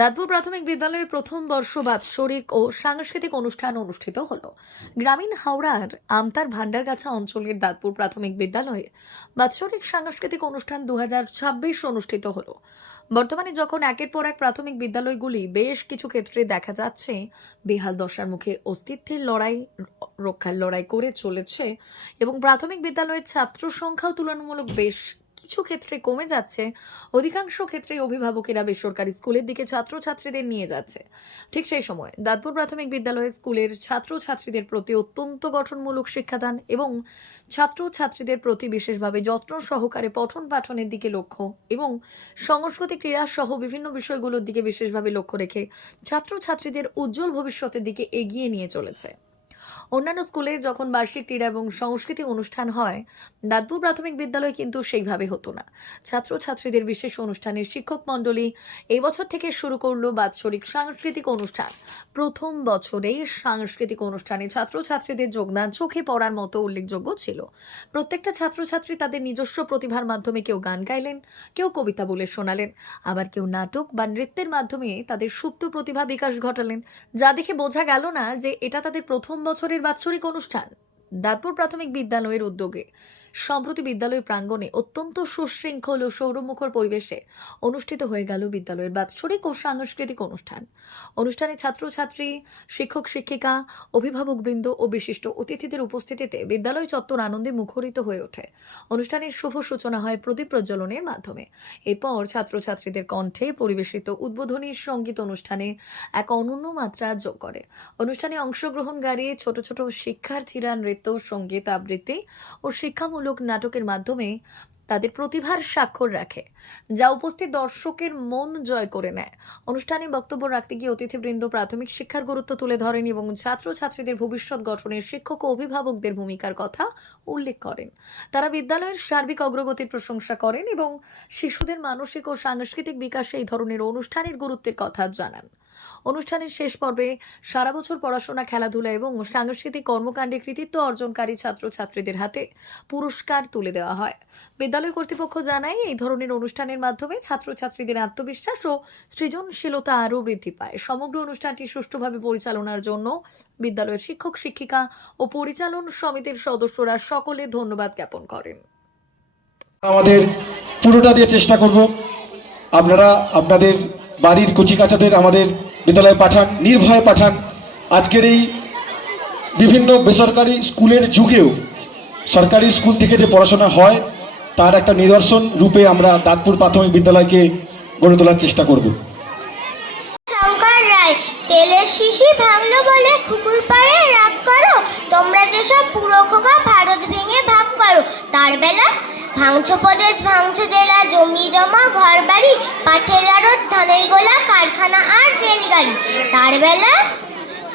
দাঁতপুর প্রাথমিক বিদ্যালয়ে প্রথম বর্ষ বাৎসরিক ও সাংস্কৃতিক অনুষ্ঠান অনুষ্ঠিত হলো। গ্রামীণ হাওড়ার আমতার ভান্ডারগাছা অঞ্চলের দাঁতপুর প্রাথমিক বিদ্যালয়ে বাৎসরিক সাংস্কৃতিক অনুষ্ঠান 2026 অনুষ্ঠিত হলো। বর্তমানে যখন একের পর এক প্রাথমিক বিদ্যালয়গুলি বেশ কিছু ক্ষেত্রে দেখা যাচ্ছে বেহাল দশার মুখে অস্তিত্বের লড়াই রক্ষার লড়াই করে চলেছে এবং প্রাথমিক বিদ্যালয়ের ছাত্র সংখ্যাও তুলনামূলক বেশ কিছু ক্ষেত্রে কমে যাচ্ছে, অধিকাংশ ক্ষেত্রে অভিভাবকেরা বেসরকারি স্কুলের দিকে ছাত্রছাত্রীদের নিয়ে যাচ্ছে। ঠিক সেই সময় দাঁতপুর প্রাথমিক বিদ্যালয়ে স্কুলের ছাত্রছাত্রীদের প্রতি অত্যন্ত গঠনমূলক শিক্ষাদান এবং ছাত্রছাত্রীদের প্রতি বিশেষভাবে যত্ন সহকারে পঠন পাঠনের দিকে লক্ষ্য এবং সংস্কৃতি ক্রীড়া সহ বিভিন্ন বিষয়গুলোর দিকে বিশেষভাবে লক্ষ্য রেখে ছাত্রছাত্রীদের উজ্জ্বল ভবিষ্যতের দিকে এগিয়ে নিয়ে চলেছে। অন্যান্য স্কুলে যখন বার্ষিক ক্রীড়া এবং সংস্কৃতি অনুষ্ঠান হয়, দাঁতপুর প্রাথমিক বিদ্যালয় কিন্তু সেইভাবে হতো না। ছাত্রছাত্রীদের বিশেষ অনুষ্ঠানের শিক্ষক মণ্ডলী এই বছর থেকে শুরু করলো বাৎসরিক সাংস্কৃতিক অনুষ্ঠান। প্রথম বছরেই সাংস্কৃতিক অনুষ্ঠানে ছাত্রছাত্রীদের যোগদান চোখে পড়ার মতো উল্লেখযোগ্য ছিল। প্রত্যেকটা ছাত্রছাত্রী তাদের নিজস্ব প্রতিভার মাধ্যমে কেউ গান গাইলেন, কেউ কবিতা বলে শোনালেন, আবার কেউ নাটক বা নৃত্যের মাধ্যমে তাদের সুপ্ত প্রতিভা বিকাশ ঘটালেন, যা দেখে বোঝা গেল না যে এটা তাদের প্রথম বছরের বাৎসরিক অনুষ্ঠান। দাঁতপুর প্রাথমিক বিদ্যালয়ের উদ্যোগে সম্প্রতি বিদ্যালয় প্রাঙ্গণে অত্যন্ত সুশৃঙ্খল ও সৌরমুখর পরিবেশে অনুষ্ঠিত হয়ে গেল বিদ্যালয়ের বাৎসরিক ও সাংস্কৃতিক অনুষ্ঠান। অনুষ্ঠানে ছাত্রছাত্রী, শিক্ষক শিক্ষিকা, অভিভাবকবৃন্দ ও বিশিষ্ট অতিথিদের উপস্থিতিতে বিদ্যালয় চত্বর আনন্দে মুখরিত হয়ে ওঠে। অনুষ্ঠানের শুভ সূচনা হয় প্রদীপ প্রজ্বলনের মাধ্যমে। এরপর ছাত্রছাত্রীদের কণ্ঠে পরিবেশিত উদ্বোধনী সঙ্গীত অনুষ্ঠানে এক অনন্য মাত্রা যোগ করে। অনুষ্ঠানে অংশগ্রহণকারী ছোট ছোট শিক্ষার্থীরা নৃত্য, সঙ্গীত, আবৃত্তি ও শিক্ষামূলক নাটকের মাধ্যমে তাদের প্রতিভার স্বাক্ষর রাখে, যা উপস্থিত দর্শকের মন জয় করে নেয়। অনুষ্ঠানে বক্তব্য রাখতে গিয়ে অতিথিবৃন্দ প্রাথমিক শিক্ষার গুরুত্ব তুলে ধরেন এবং ছাত্রছাত্রীদের ভবিষ্যৎ গঠনে শিক্ষক ও অভিভাবকদের ভূমিকার কথা উল্লেখ করেন। তারা বিদ্যালয়ের সার্বিক অগ্রগতির প্রশংসা করেন এবং শিশুদের মানসিক ও সাংস্কৃতিক বিকাশে এই ধরনের অনুষ্ঠানের গুরুত্বের কথা জানান। অনুষ্ঠানের শেষ পর্বে সারা বছর পড়াশোনা, খেলাধুলা এবং সাংস্কৃতিক কর্মকাণ্ডে কৃতিত্ব অর্জনকারী ছাত্রছাত্রীদের হাতে পুরস্কার তুলে দেওয়া হয়। বিদ্যালয় কর্তৃপক্ষ জানায়, এই ধরনের অনুষ্ঠানের মাধ্যমে ছাত্রছাত্রীদের আত্মবিশ্বাস ও সৃজনশীলতা আরও বৃদ্ধি পায়। সমগ্র অনুষ্ঠানটি সুষ্ঠুভাবে পরিচালনার জন্য বিদ্যালয়ের শিক্ষক শিক্ষিকা ও পরিচালন সমিতির সদস্যরা সকলে ধন্যবাদ জ্ঞাপন করেন। আমাদের পুরোটা দিয়ে চেষ্টা করব আপনারা আপনাদের বাড়ির কচিকাচাদের আমাদের বিদ্যালয়ে পাঠান, নির্ভয়ে পাঠান। আজকের এই বিভিন্ন বেসরকারি স্কুলের যুগেও সরকারি স্কুল থেকে যে পড়াশোনা হয় তার একটা নিদর্শন রূপে আমরা দাঁতপুর প্রাথমিক বিদ্যালয়কে গড়ে তোলার চেষ্টা করব। শঙ্কর রায়, তেলের শিশি ভাঙলো বলে কুকুর পাড়ে রাগ করো, তোমরা যেসব পুরো খোকা ভারত ভেঙে ভাগ করো। তার বেলা ভাঙছো প্রদেশ, ভাঙছো জেলা, জমি জমা ঘর বাড়ি, পাটের আড়ত, ধানের গোলা, কারখানা আর রেলগাড়ি। তার বেলা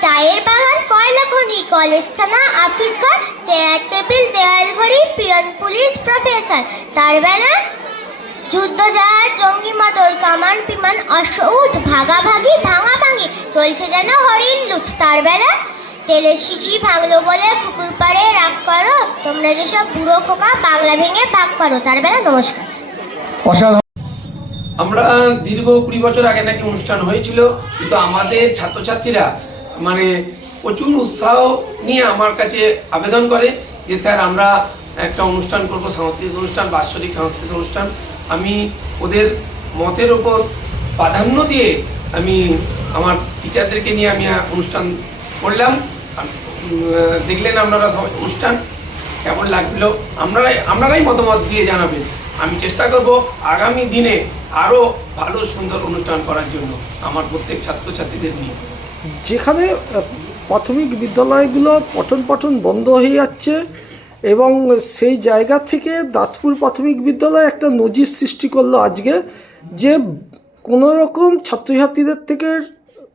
চায়ের বাগান, কয়লা খনি, কলেজ, থানা, অফিস ঘর, চেয়ার টেবিল, দেওয়াল ঘড়ি, পিয়ন, পুলিশ, প্রফেসর। তার বেলা যুদ্ধ জাহাজ, জঙ্গি মদর, কামান বিমান, অশ্ব উট, ভাগাভাগি, ভাঙাভাঙি, চলছে যেন হরিণ লুট। তার বেলা তেলের শিশি ভাঙলো বলে কুকুর পাড়ে রাগ করো, তোমরা যেসব বুড়ো খোকা বাংলা ভেঙে ভাগ করো। তার বেলা নমস্কার। আমরা দীর্ঘ 20 বছর আগে নাকি অনুষ্ঠান হয়েছিল, কিন্তু আমাদের ছাত্রছাত্রীরা মানে প্রচুর উৎসাহ নিয়ে আমার কাছে আবেদন করে যে স্যার আমরা একটা অনুষ্ঠান করব, সাংস্কৃতিক অনুষ্ঠান, বাৎসরিক সাংস্কৃতিক অনুষ্ঠান। আমি ওদের মতের ওপর প্রাধান্য দিয়ে আমি আমার টিচারদেরকে নিয়ে আমি অনুষ্ঠান করলাম। দেখলেন আপনারা সবাই অনুষ্ঠান কেমন লাগলো, আপনারাই মতামত দিয়ে জানাবেন। আমি চেষ্টা করব আগামী দিনে আরও ভালো সুন্দর অনুষ্ঠান করার জন্য আমার প্রত্যেক ছাত্রছাত্রীদের নিয়ে। যেখানে প্রাথমিক বিদ্যালয়গুলো পঠন পাঠন বন্ধ হয়ে যাচ্ছে এবং সেই জায়গা থেকে দাঁতপুর প্রাথমিক বিদ্যালয় একটা নজির সৃষ্টি করলো আজকে, যে কোনো রকম ছাত্রছাত্রীদের থেকে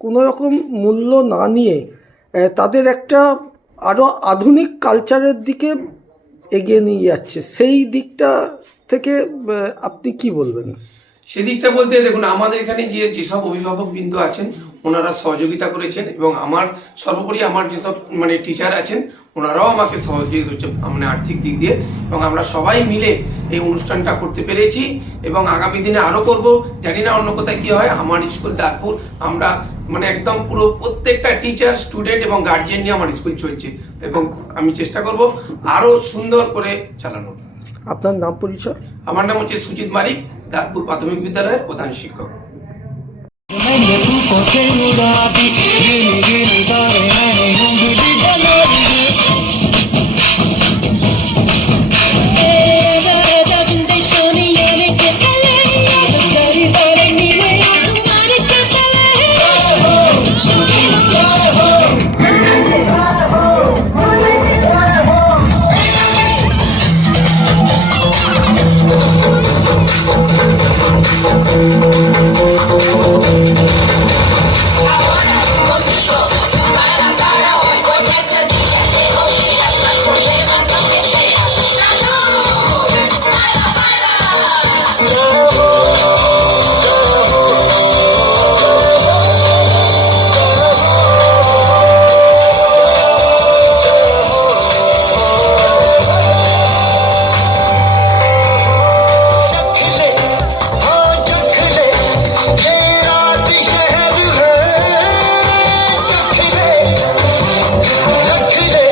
কোনো রকম মূল্য না নিয়ে তাদের একটা আরও আধুনিক কালচারের দিকে এগিয়ে নিয়ে যাচ্ছে। সেই দিকটা থেকে আপনি কি বলবেন? সেদিকটা বলতে দেখুন, আমাদের এখানে যেসব অভিভাবক বিন্দু আছেন ওনারা সহযোগিতা করেছেন, এবং আমার সর্বোপরি আমার যেসব মানে টিচার আছেন ওনারাও আমাকে সহযোগিতা করছে মানে আর্থিক দিক দিয়ে, এবং আমরা সবাই মিলে এই অনুষ্ঠানটা করতে পেরেছি এবং আগামী দিনে আরো করব। জানি না অন্য কোথায় কি হয়। আমার স্কুল দাঁতপুর, আমরা মানে একদম পুরো প্রত্যেকটা টিচার, স্টুডেন্ট এবং গার্জিয়ান নিয়ে আমার স্কুল চলছে, এবং আমি চেষ্টা করব আরো সুন্দর করে চালানোর। আপনার নাম পরিচয়? আমার নাম হচ্ছে সুজিত মালিক, দাঁতপুর প্রাথমিক বিদ্যালয়ের প্রধান শিক্ষক।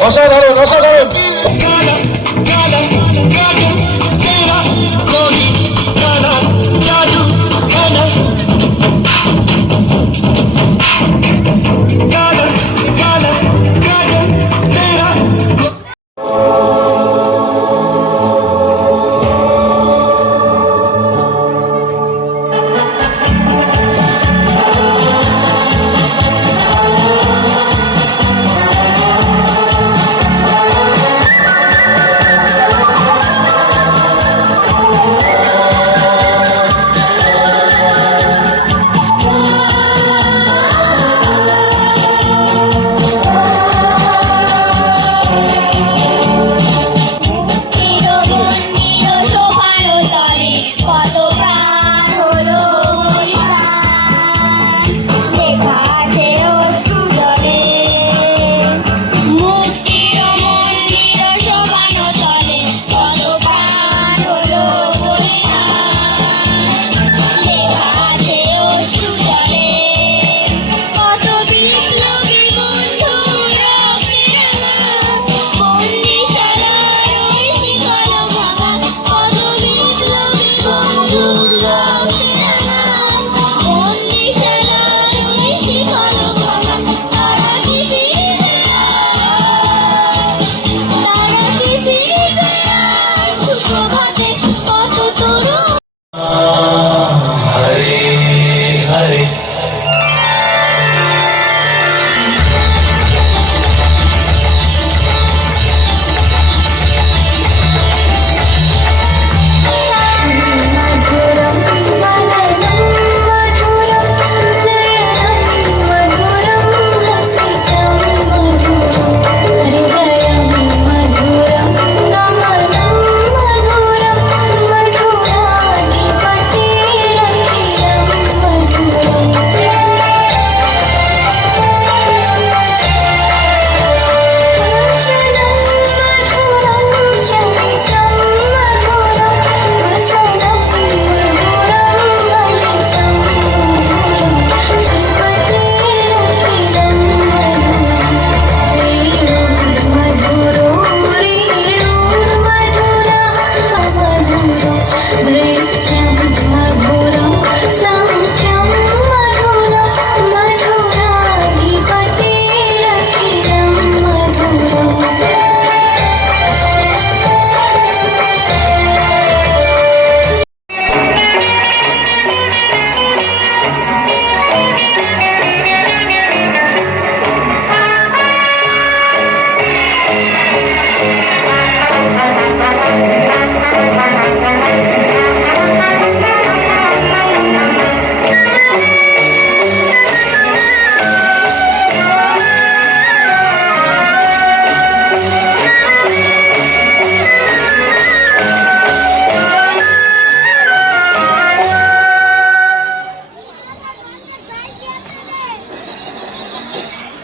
অসাধারণ অসাধারণ।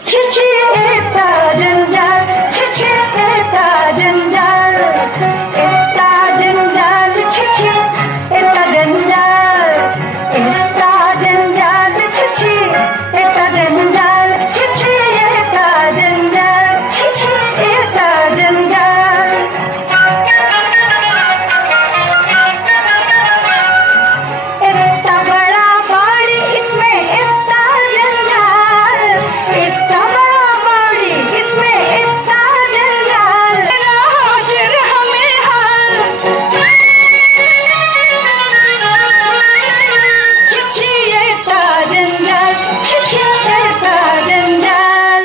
छिछे इतना जंजाल, छिछे इतना जंजाल, इतना जंजाल, छिछे इतना जंजाल, इतना जंजाल, छिछे इतना जंजाल, छिछे इतना जंजाल, छिछे इतना जंजाल। इतना बड़ा बाड़ी इसमें इतना जंजाल, इतना बड़ा बाड़ी इसमें इतना जंजाल। हाजिर हमें हाल, छिछी इतना जंजाल, छिछी इतना जंजाल।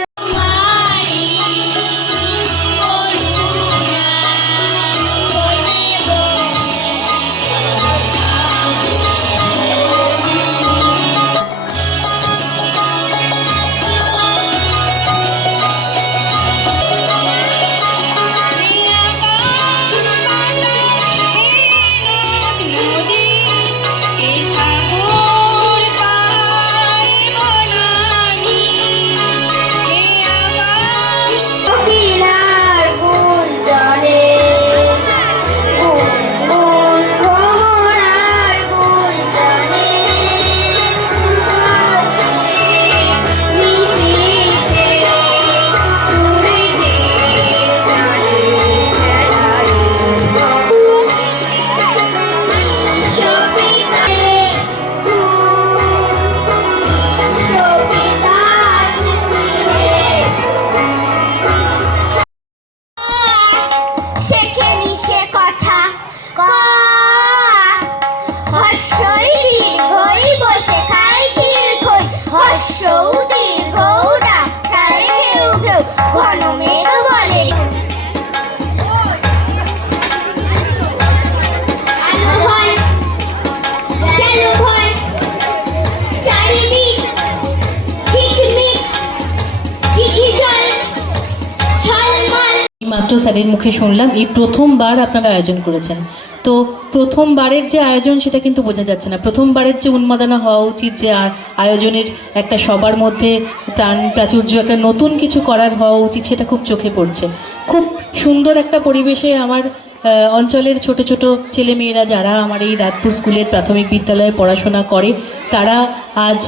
কোকিলার গুঞ্জনে, গুনগুন ভ্রমরার গুঞ্জনে, মিশিতে সূর্যের টানে বেড়ায় সবিতায় সবিতার মিলে শেখেনি সে কথা হর্ষই দীর্ঘই বসে খায় দীর্ঘই হর্ষৌ দীর্ঘৌ ডাক ছাড়ে ঘেউ ঘেউ ঘন মেঘ বলে আলো হয় গেল ভয় চারিদিক ঝিকমিক ঝিকি জল ঝলমল। মাত্র স্যারের মুখে শুনলাম এই প্রথমবার আপনারা আয়োজন করেছেন। তো প্রথমবারের যে আয়োজন সেটা কিন্তু বোঝা যাচ্ছে না। প্রথমবারের যে উন্মাদনা হওয়া উচিত, যে আয়োজনের একটা সবার মধ্যে প্রাণ প্রাচুর্য একটা নতুন কিছু করার হওয়া উচিত, সেটা খুব চোখে পড়ছে। খুব সুন্দর একটা পরিবেশে আমার অঞ্চলের ছোট ছোট ছেলেমেয়েরা যারা আমার এই রাতপুর স্কুলের প্রাথমিক বিদ্যালয়ে পড়াশোনা করে, তারা আজ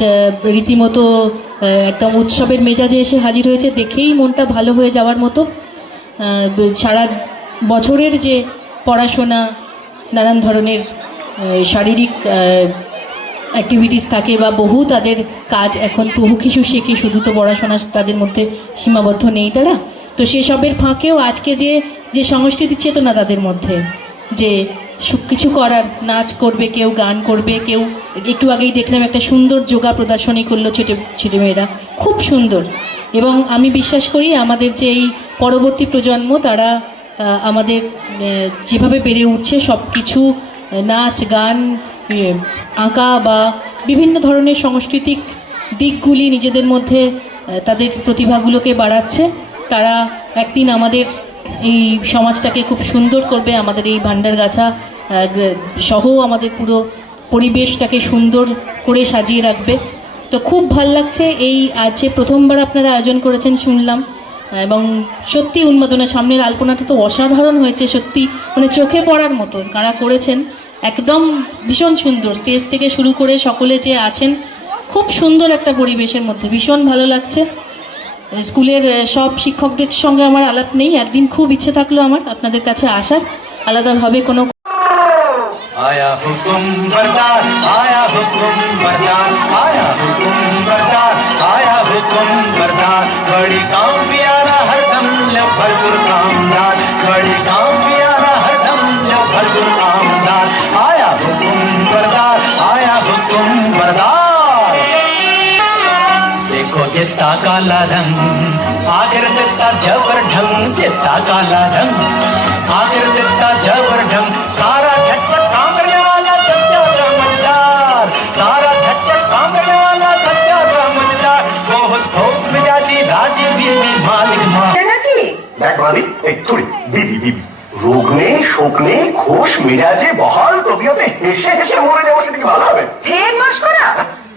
রীতিমতো একদম উৎসবের মেজাজে এসে হাজির হয়েছে। দেখেই মনটা ভালো হয়ে যাওয়ার মতো। সারা বছরের যে পড়াশোনা, নানান ধরনের শারীরিক অ্যাক্টিভিটিস থাকে বা বহু তাদের কাজ, এখন বহু কিছু শেখে, শুধু তো পড়াশোনা তাদের মধ্যে সীমাবদ্ধ নেই তারা। তো সেসবের ফাঁকেও আজকে যে সংস্কৃতি চেতনা তাদের মধ্যে, যে কিছু করার, নাচ করবে, কেউ গান করবে, কেউ একটু আগেই দেখলাম একটা সুন্দর যোগা প্রদর্শনী করলো ছেলেমেয়েরা, খুব সুন্দর। এবং আমি বিশ্বাস করি আমাদের যে এই পরবর্তী প্রজন্ম, তারা আমাদের যেভাবে বেড়ে উঠছে সব কিছু নাচ গান, আঁকা বা বিভিন্ন ধরনের সাংস্কৃতিক দিকগুলি নিজেদের মধ্যে তাদের প্রতিভাগুলোকে বাড়াচ্ছে। তারা একদিন আমাদের এই সমাজটাকে খুব সুন্দর করবে, আমাদের এই ভান্ডারগাছা সহ আমাদের পুরো পরিবেশটাকে সুন্দর করে সাজিয়ে রাখবে। তো খুব ভাল লাগছে। এই আজ প্রথমবার আপনারা আয়োজন করেছেন শুনলাম, এবং সত্যি উন্মাদনা। সামনের আলপনাটা তো অসাধারণ হয়েছে, সত্যি মানে চোখে পড়ার মতো কারা করেছেন, একদম ভীষণ সুন্দর। স্টেজ থেকে শুরু করে সকলে যে আছেন, খুব সুন্দর একটা পরিবেশের মধ্যে, ভীষণ ভালো লাগছে। স্কুলের সব শিক্ষকদের সঙ্গে আমার আলাপ নেই, একদিন খুব ইচ্ছে থাকলো আমার আপনাদের কাছে আসার, আলাদাভাবে কোনো आया हुकुम बरदार, आया हुकुम बरदार, आया हुकुम बरदार, आया हुकुम बरदार। बड़ी काम प्यारा हरदम लो भरपूर कामदार, बड़ी काम प्यारा हरदम लो भरपूर कामदार। आया हुकुम बरदार, आया हुकुम बरदार। देखो जिसका काला रंग, आखिर जिसका जबर ढंग, जिसका काला रंग, आखिर जिसका जबर ढंग। सारा झटपट काम करने वाला सच्चा समझदार, सारा झटपट काम करने वाला सच्चा समझदार। बहुत खूब मिजाजी राजी बीवी मालिक माँ। দেখ বাদি, এই ছুরি বিবি বিবি রোগ নেই, শোক নেই, খোশ মেজাজে বহাল তবিয়তে হেসে হেসে মরে যাবো, সেটা কি ভালো হবে? ফের মস্করা?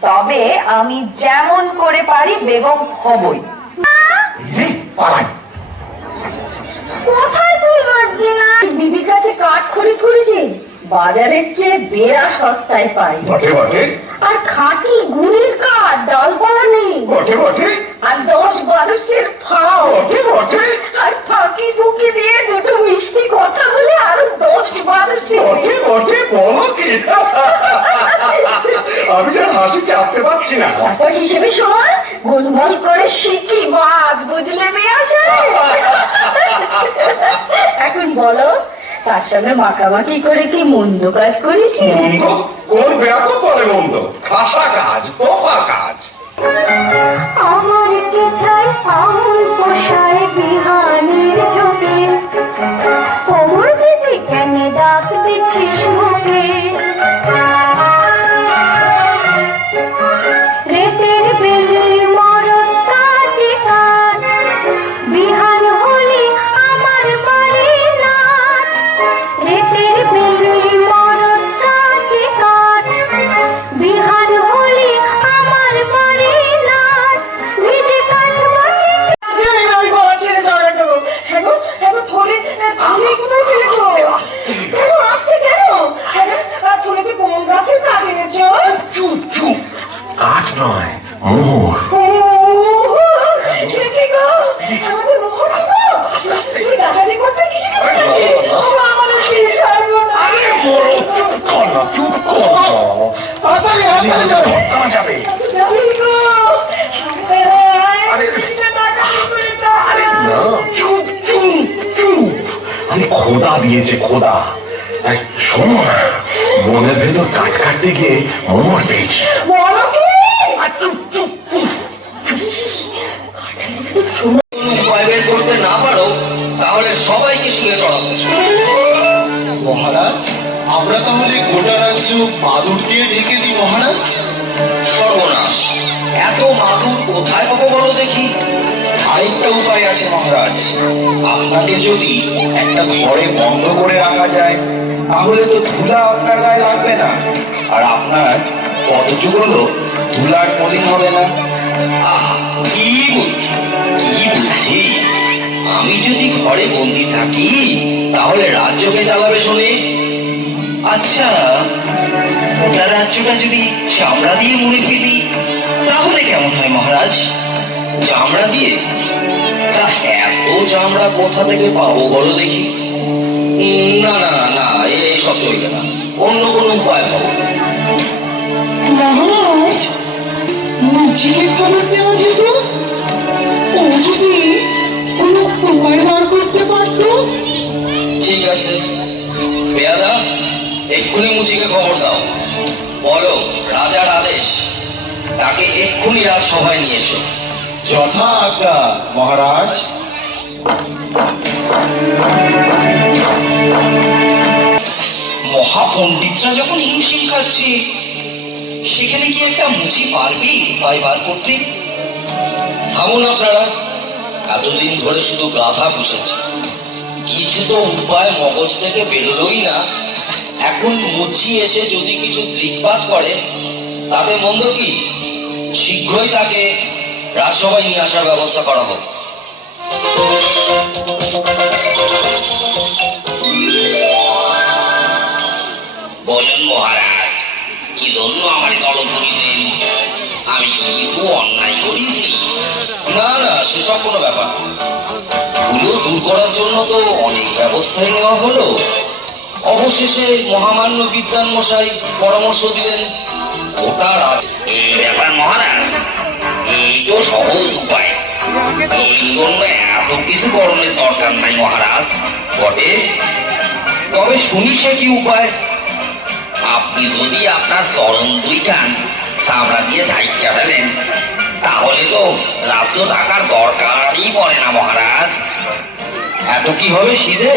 তবে আমি যেমন করে পারি বেগম হবই। এই, পালাই। কোথায় তুই মার্জিনা? দিদির কাছে কাঠ খরিদ করেছি, বাজারের চেয়ে বেড়া সস্তায় পাই। বটে বটে আর খাঁটি গুড়ের কাঠ, ডালপালা নেই। বটে বটে আর 10-12 ফাও। বটে বটে আর ফাঁকি ফুকি দিয়ে দুটো মিষ্টি কথা বলে আরো 10-12 বটে বটে, বলো কি? আমি যেন হাসি চাপতে পারছি না। তারপর হিসেবে শোন, গোলমাল করে শিখি বাদ, বুঝলে মেয়ে এখন বলো, তার সঙ্গে মাখামাখি করে কি মন্দ কাজ করেছি? মন্দ? কোন ব্যাপক বলে মন্দ? খাসা কাজ, তোফা কাজ। আমার কেছায় আঙুল পোষায় বিহানের চোখে, কোমর বেঁধে কেন ডাক দিচ্ছিস মুখে? রেতের বেলে মরদ কাটে কাঠ, বিহান হলে আমার বাড়ি নাচ। রেতের বেলে মরদ কাটে কাঠ, বিহান হলে আমার বাড়ি নাচ। ভিজে কাঠ মাছি চুপ চুপ, কাঠ নয়, মোর। চুপ কর না, চুপ কর না। ধক্কা যাবে। আরে না, চুপ চুপ চুপ। আমি খোদা দিয়েছে, খোদা। এই, শোনো না, মনের ভেতর কাঠ কাটতে গিয়ে মোর পেয়েছি। চুপ চুপ। উপায় বের করতে না পারো তাহলে সবাইকে শুনে চড়াবো। মহারাজ, আমরা তাহলে গোটা রাজ্য মাদুর দিয়ে ঢেকে দিই মহারাজ। সর্বনাশ, এত মাদুর কোথায় পাবো বলো দেখি? আরেকটা উপায় আছে মহারাজ, আপনাকে যদি একটা ঘরে বন্ধ করে রাখা যায় তাহলে তো ধুলা আপনার গায়ে লাগবে না, আর আপনার পদযুগলো ধুলার মলিন হবে না। আহা, কি বুদ্ধি, কি বুদ্ধি! আমি যদি ঘরে বন্দি থাকি তাহলে রাজ্যকে চালাবে শুনে। আচ্ছা, গোটা রাজ্যটা যদি চামড়া দিয়ে মুড়ে ফেলি তাহলে কেমন হয় মহারাজ? চামড়া দিয়ে? তা এত চামড়া কোথা থেকে পাবো বলো দেখি? না না না, এসব চলবে না, অন্য কোনো উপায় পাবো। মহারাজ, মুচিকে খবর দেওয়া যেত, ও যদি কোনো উপায় বার করতে পারত। ঠিক আছে, পেয়াদা, এক্ষুনি মুচিকে খবর দাও, বলো রাজার আদেশ, তাকে এক্ষুনি রাজসভায় নিয়ে এসো। যথা আজ্ঞা মহারাজ। মহাপণ্ডিতরা যখন হিমশিম খাচ্ছে সেখানে কি একটা মুচি পারবি উপায় বার করতে? থামুন আপনারা, এতদিন ধরে শুধু গাধা পুষেছি, কিছু তো উপায় মগজ থেকে বেরোলোই না। এখন মুচি এসে যদি কিছু দৃকপাত করে তাতে মন্দ কি? শীঘ্রই তাকে রাজসভায় নিয়ে আসার ব্যবস্থা করা হোক। বলেন মহারাজ, কি জন্য আমার তলব করেছেন? আমি কি কিছু অন্যায় করেছি? না না, সেসব কোনো ব্যাপার না। ভুলো দূর করার জন্য তো অনেক ব্যবস্থাই নেওয়া হলো। অবশেষে মহামান্য বিদ্বান মশাই পরামর্শ দিলেন ওটা এই ব্যাপার মহারাজ, এই তো সহজ উপায়, এই জন্য এত কিছু করণের দরকার নাই মহারাজ। বটে, তবে শুনি সে কি উপায়? আপনি যদি আপনার চরণ দুই কান চামড়া দিয়ে ঢাইকা ফেলেন তাহলে তো রাজ্য টাকার দরকারই পড়ে না মহারাজ। এত কি হবে সিধে?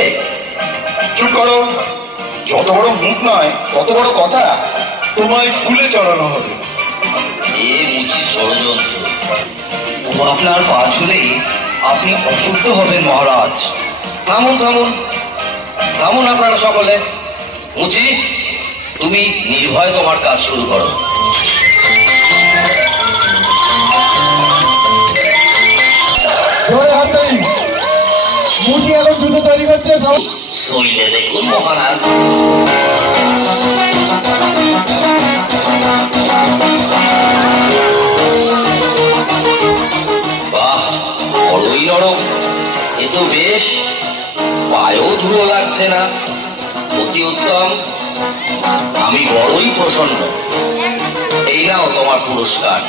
চুপ করো, যত বড় মুখ নয় তত বড় কথা। তোমায় ফুলে চড়ানো হবে। এ মুচির ষড়যন্ত্র, ও আপনার পা ছুলে আপনি অশুদ্ধ হবেন মহারাজ। থামুন থামুন থামুন আপনারা সকলে। মুচি, তুমি নির্ভয় তোমার কাজ শুরু করো। খুশি এবং জুতো তৈরি করছে সব। শরীরে দেখুন মহারাজ। বাহ, বড়ই নরম, এ তো বেশ, পায়েও ধুলো লাগছে না, অতি উত্তম। আমি বড়ই প্রসন্ন। এই নাও তোমার পুরস্কার।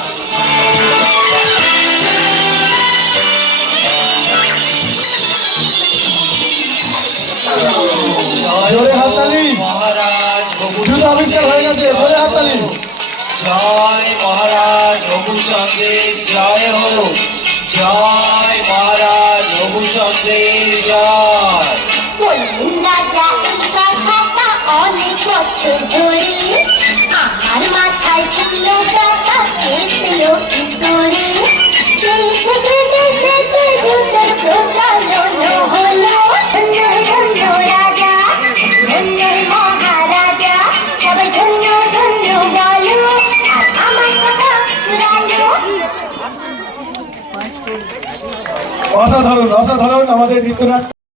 জোরে হাততালি। মহারাজ জুতো আবিষ্কার হয়ে গেছে, জোরে হাততালি। জয় মহারাজ রঘুচন্দ্রের জয় হোক, জয় মহারাজ রঘুচন্দ্রের জয়। বললেন রাজা এই কথাটা অনেক বছর ধরে, আমার মাথায় ছিল টাকা চেপল কি করে, সেই থেকে দেশেতে যুদ্ধের প্রচলন হলো। ধন্য ধন্য রাজা, ধন্য মহারাজা, সবাই ধন্য ধন্য বলো, আর আমার কথা চুরালো। অসাধারণ অসাধারণ আমাদের নৃত্যনাট্য।